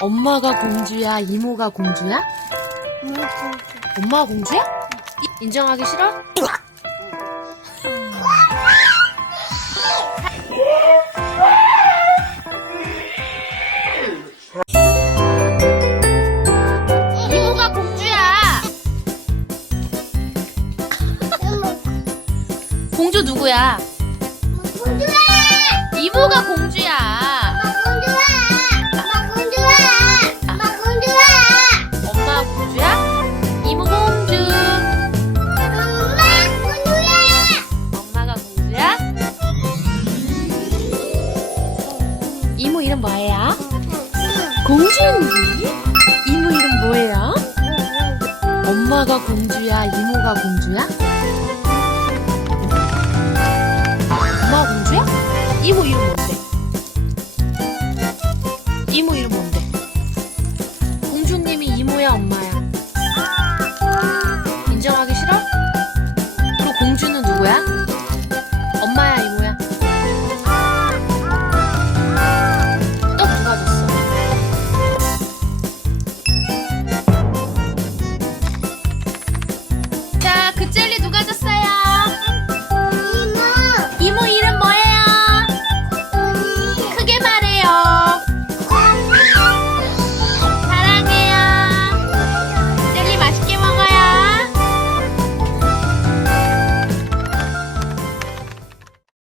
엄마가 공주야, 이모가 공주야? 엄마가 공주야? 이- 인정하기 싫어? 이모가 공주야. 공주 누구야? 이모가 공주 이름 뭐예요? 공주인지? 이모 이름 뭐예요? 엄마가 공주야, 이모가 공주야? 엄마가 공주야? 이모 이름 뭔데? 이모 이름 뭔데? 공주님이 이모야, 엄마야?